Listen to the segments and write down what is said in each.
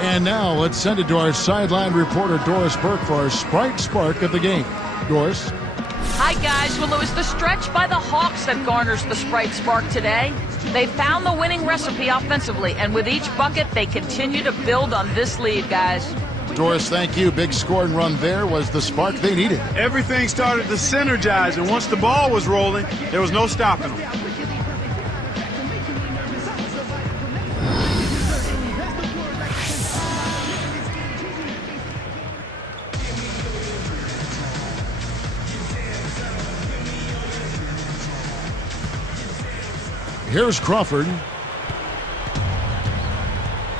And now let's send it to our sideline reporter, Doris Burke, for our Sprite Spark of the game. Doris? Hi, guys. Well, it was the stretch by the Hawks that garners the Sprite Spark today. They found the winning recipe offensively, and with each bucket, they continue to build on this lead, guys. Doris, thank you. Big scoring run there was the spark they needed. Everything started to synergize, and once the ball was rolling, there was no stopping them. Here's Crawford.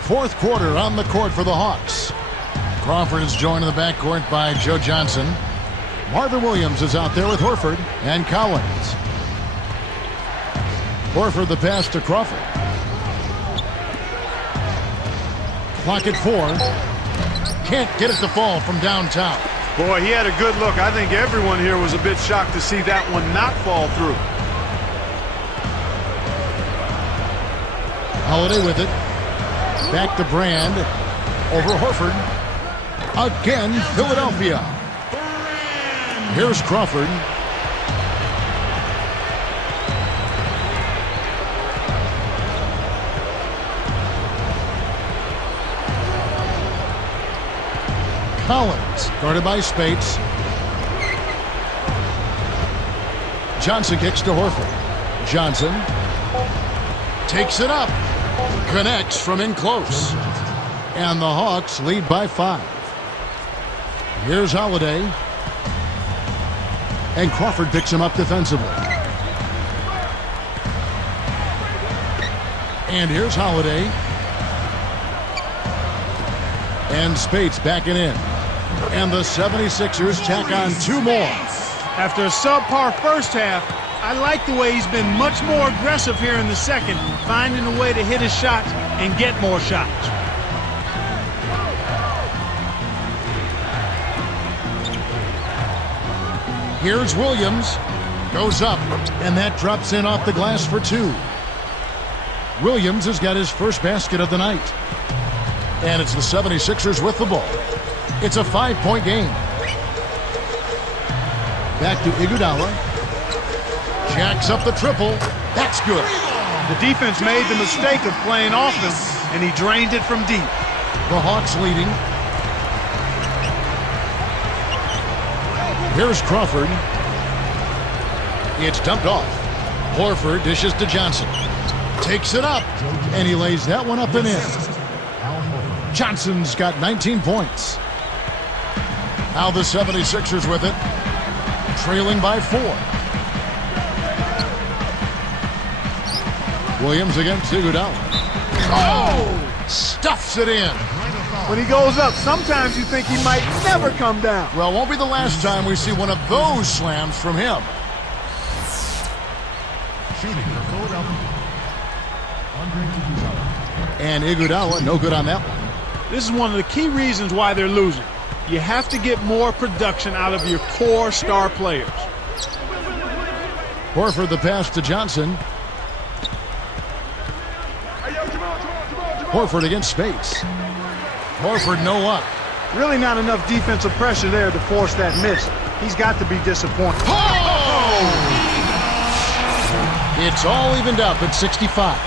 Fourth quarter on the court for the Hawks. Crawford is joined in the backcourt by Joe Johnson. Marvin Williams is out there with Horford and Collins. Horford the pass to Crawford. Clock at 4. Can't get it to fall from downtown. Boy, he had a good look. I think everyone here was a bit shocked to see that one not fall through. Holiday with it. Back to Brand. Over Horford. Again, Philadelphia. Here's Crawford. Collins, guarded by Spates. Johnson kicks to Horford. Johnson takes it up. Connects from in close. And the Hawks lead by 5. Here's Holiday. And Crawford picks him up defensively. And here's Holiday. And Spates backing in. And the 76ers tack on 2 more. After a subpar first half, I like the way he's been much more aggressive here in the second, finding a way to hit his shots and get more shots. Here's Williams. Goes up, and that drops in off the glass for 2. Williams has got his first basket of the night. And it's the 76ers with the ball. It's a 5-point game. Back to Iguodala. Jacks up the triple. That's good. The defense made the mistake of playing offense, and he drained it from deep. The Hawks leading. Here's Crawford. It's dumped off. Horford dishes to Johnson. Takes it up, and he lays that one up and in. Johnson's got 19 points. Now the 76ers with it, trailing by 4. Williams against Iguodala. Oh! Stuffs it in. When he goes up, sometimes you think he might never come down. Well, won't be the last time we see one of those slams from him. Shooting for Philadelphia. And Iguodala, no good on that one. This is one of the key reasons why they're losing. You have to get more production out of your core star players. Horford the pass to Johnson. Horford against Spates. Horford no luck. Really not enough defensive pressure there to force that miss. He's got to be disappointed. Oh! It's all evened up at 65.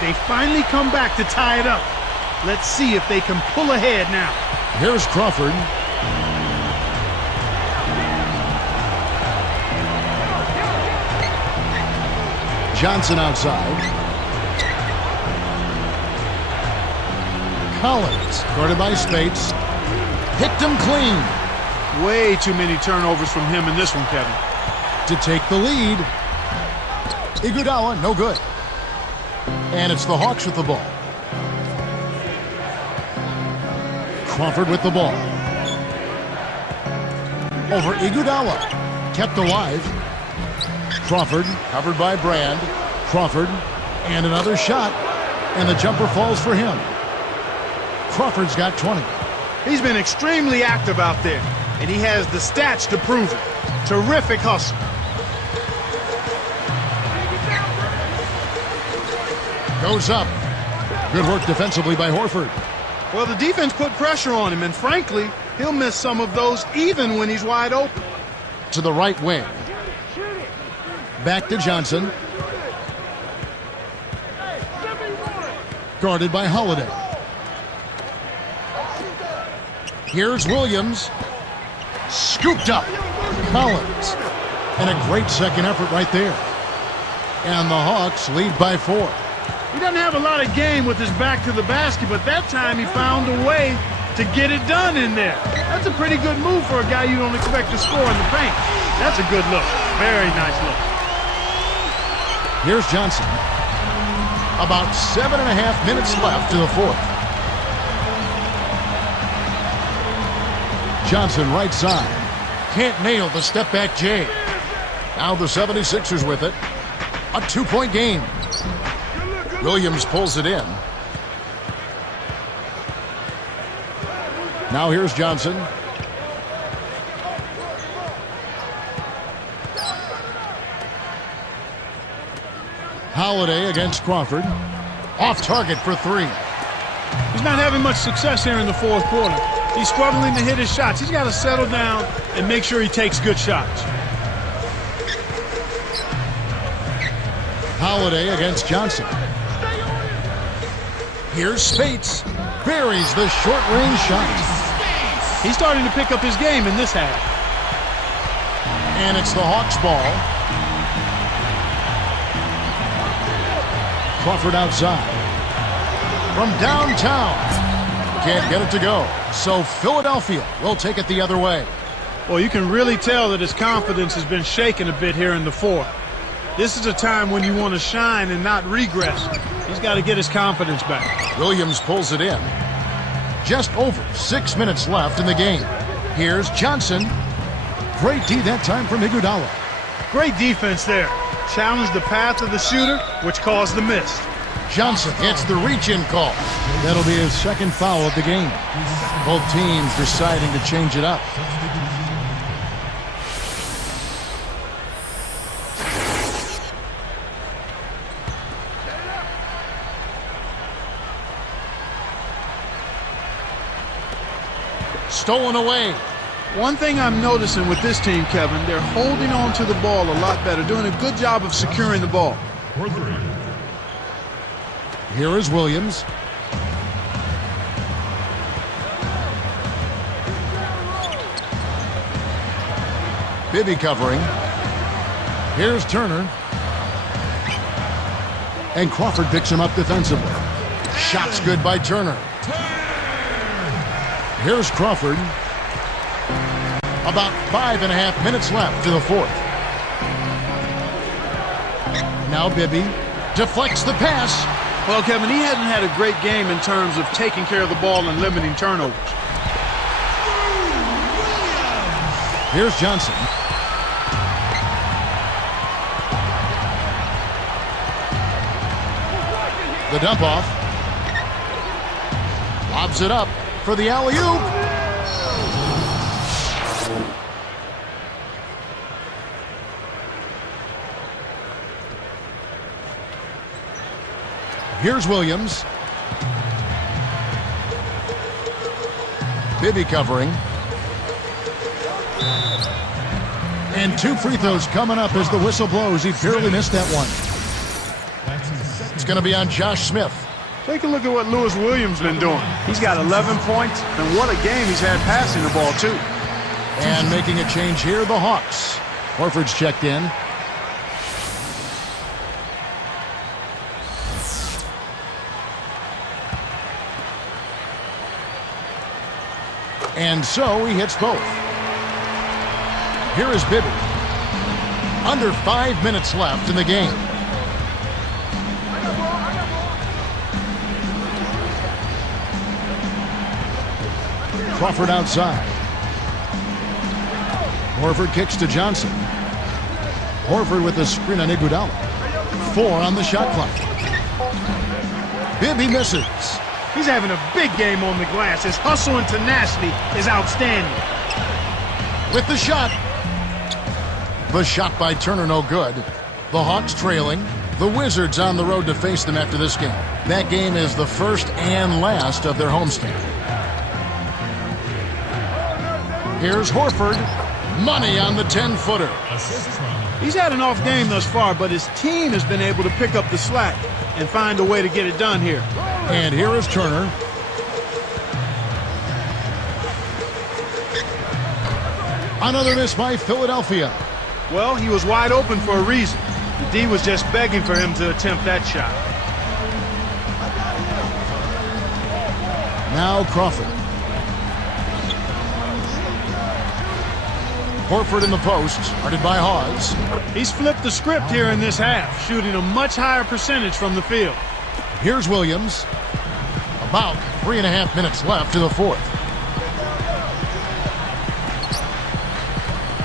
They finally come back to tie it up. Let's see if they can pull ahead now. Here's Crawford. Johnson outside. Collins, guarded by Spates. Picked him clean. Way too many turnovers from him in this one, Kevin. To take the lead. Iguodala, no good. And it's the Hawks with the ball. Crawford with the ball. Over Iguodala. Kept alive. Crawford, covered by Brand. Crawford, and another shot. And the jumper falls for him. Crawford's got 20. He's been extremely active out there, and he has the stats to prove it. Terrific hustle. Goes up. Good work defensively by Horford. Well, the defense put pressure on him, and frankly, he'll miss some of those even when he's wide open. To the right wing. Back to Johnson. Guarded by Holiday. Here's Williams. Scooped up. Collins. And a great second effort right there. And the Hawks lead by 4. He doesn't have a lot of game with his back to the basket, but that time he found a way to get it done in there. That's a pretty good move for a guy you don't expect to score in the paint. That's a good look. Very nice look. Here's Johnson. About 7.5 minutes left to the 4th. Johnson right side. Can't nail the step back J. Now the 76ers with it. A 2-point game. Williams pulls it in. Now here's Johnson. Holiday against Crawford. Off target for 3. He's not having much success here in the 4th quarter. He's struggling to hit his shots. He's got to settle down and make sure he takes good shots. Holiday against Johnson. Here's Spates. Buries the short-range shot. He's starting to pick up his game in this half. And it's the Hawks' ball. Crawford outside. From downtown. Can't get it to go. So Philadelphia will take it the other way. Well, you can really tell that his confidence has been shaken a bit here in the 4th. This is a time when you want to shine and not regress. He's got to get his confidence back. Williams pulls it in. Just over 6 minutes left in the game. Here's Johnson. Great D that time from Iguodala. Great defense there. Challenged the path of the shooter, which caused the miss. Johnson gets the reach-in call. That'll be his second foul of the game. Both teams deciding to change it up. Stolen away. One thing I'm noticing with this team, Kevin, they're holding on to the ball a lot better, doing a good job of securing the ball. Here is Williams. Bibby covering. Here's Turner. And Crawford picks him up defensively. Shots good by Turner. Here's Crawford. About 5.5 minutes left to the 4th. Now Bibby deflects the pass. Well, Kevin, he hasn't had a great game in terms of taking care of the ball and limiting turnovers. Here's Johnson. The dump off. Lobs it up for the alley-oop. Here's Williams. Bibby covering. And 2 free throws coming up as the whistle blows. He barely missed that one. It's going to be on Josh Smith. Take a look at what Lewis Williams been doing. He's got 11 points, and what a game he's had passing the ball, too. And making a change here, the Hawks. Horford's checked in. And so he hits both. Here is Bibby. Under 5 minutes left in the game. Crawford outside. Horford kicks to Johnson. Horford with the screen on Iguodala. 4 on the shot clock. Bibby misses. He's having a big game on the glass. His hustle and tenacity is outstanding. With the shot. The shot by Turner no good. The Hawks trailing. The Wizards on the road to face them after this game. That game is the first and last of their homestand. Here's Horford. Money on the 10-footer. He's had an off game thus far, but his team has been able to pick up the slack and find a way to get it done here. And here is Turner. Another miss by Philadelphia. Well, he was wide open for a reason. The D was just begging for him to attempt that shot. Now Crawford. Horford in the post, guarded by Hawes. He's flipped the script here in this half, shooting a much higher percentage from the field. Here's Williams. About 3.5 minutes left to the fourth.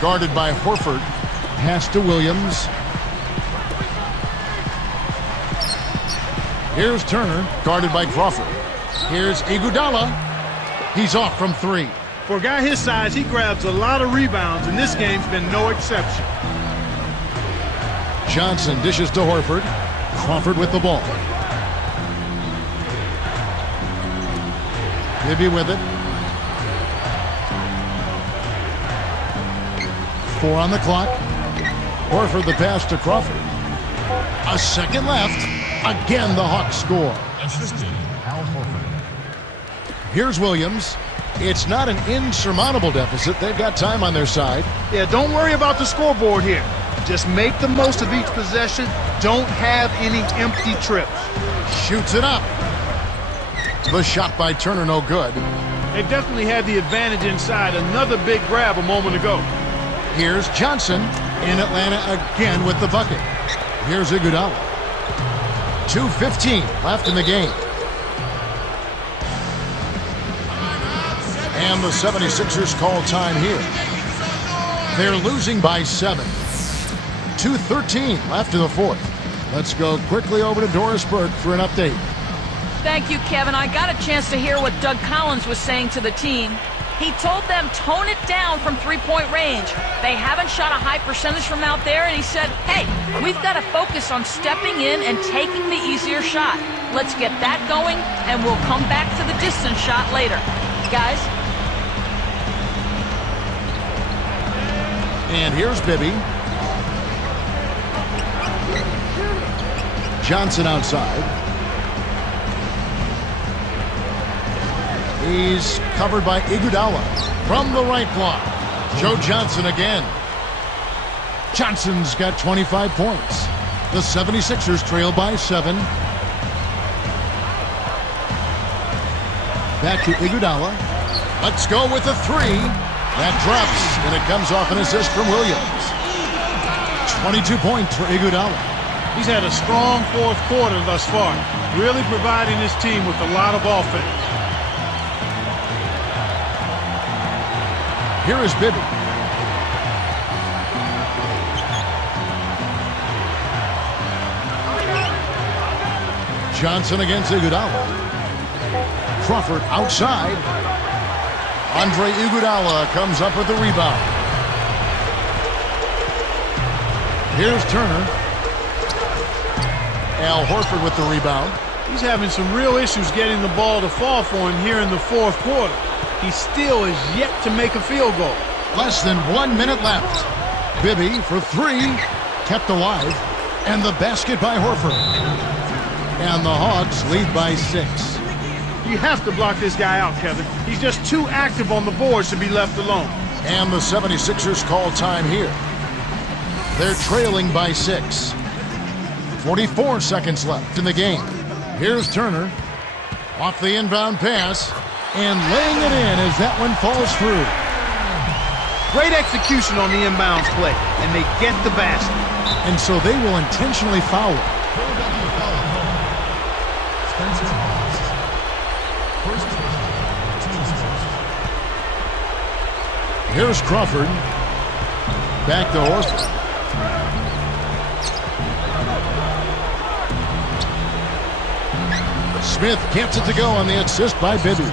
Guarded by Horford. Pass to Williams. Here's Turner, guarded by Crawford. Here's Iguodala. He's off from three. For a guy his size, he grabs a lot of rebounds, and this game's been no exception. Johnson dishes to Horford. Crawford with the ball. Bibby with it. 4 on the clock. Horford the pass to Crawford. A second left. Again, the Hawks score. Here's Williams. It's not an insurmountable deficit. They've got time on their side. Yeah, don't worry about the scoreboard here. Just make the most of each possession. Don't have any empty trips. Shoots it up. The shot by Turner, no good. They definitely had the advantage inside. Another big grab a moment ago. Here's Johnson in Atlanta again with the bucket. Here's Iguodala. 2:15 left in the game. And the 76ers call time here. They're losing by 7. 2:13 left in the fourth. Let's go quickly over to Doris Burke for an update. Thank you, Kevin. I got a chance to hear what Doug Collins was saying to the team. He told them tone it down from three-point range. They haven't shot a high percentage from out there, and he said, hey, we've got to focus on stepping in and taking the easier shot. Let's get that going, and we'll come back to the distance shot later. Guys? And here's Bibby. Johnson outside. He's covered by Iguodala from the right block. Joe Johnson again. Johnson's got 25 points. The 76ers trail by 7. Back to Iguodala. Let's go with a 3. That drops, and it comes off an assist from Williams. 22 points for Iguodala. He's had a strong fourth quarter thus far, really providing his team with a lot of offense. Here is Bibby. Johnson against Iguodala. Crawford outside. Andre Iguodala comes up with the rebound. Here's Turner. Al Horford with the rebound. He's having some real issues getting the ball to fall for him here in the fourth quarter. He still is yet to make a field goal. Less than 1 minute left. Bibby for 3. Kept alive. And the basket by Horford. And the Hawks lead by 6. You have to block this guy out, Kevin. He's just too active on the boards to be left alone. And the 76ers call time here. They're trailing by 6. 44 seconds left in the game. Here's Turner. Off the inbound pass. And laying it in as that one falls through. Great execution on the inbounds play. And they get the basket. And so they will intentionally foul it. Here's Crawford. Back to Horford. Smith gets it to go on the assist by Bibby.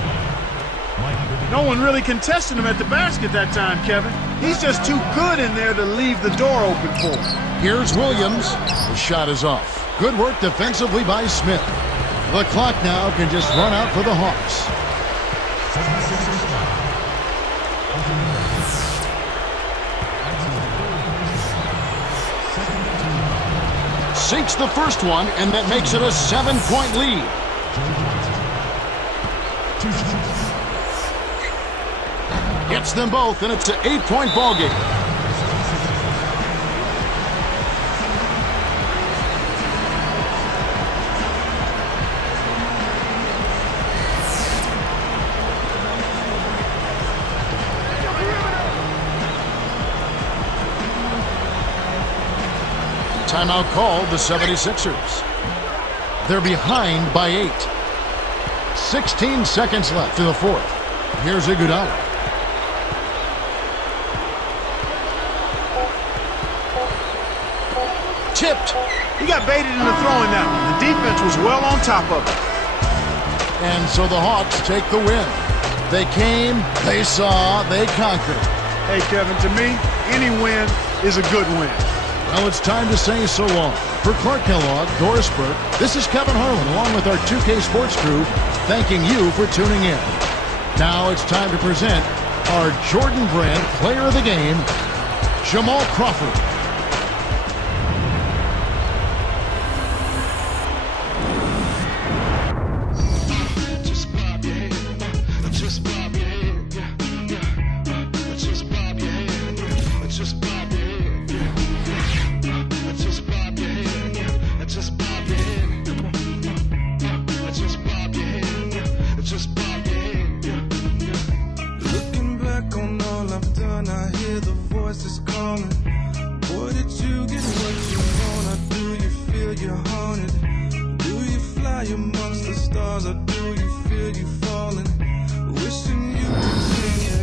No one really contested him at the basket that time, Kevin. He's just too good in there to leave the door open for him. Here's Williams. The shot is off. Good work defensively by Smith. The clock now can just run out for the Hawks. Sinks the first one, and that makes it a 7-point lead. Gets them both, and it's an 8-point ball game. Timeout called the 76ers. They're behind by 8. 16 seconds left in the fourth. Here's Iguodala. Tipped. He got baited into throwing that one. The defense was well on top of it. And so the Hawks take the win. They came, they saw, they conquered. Hey, Kevin, to me, any win is a good win. Well, it's time to say so long. For Clark Kellogg, Doris Burke, this is Kevin Harlan, along with our 2K Sports crew, thanking you for tuning in. Now it's time to present our Jordan Brand Player of the Game, Jamal Crawford.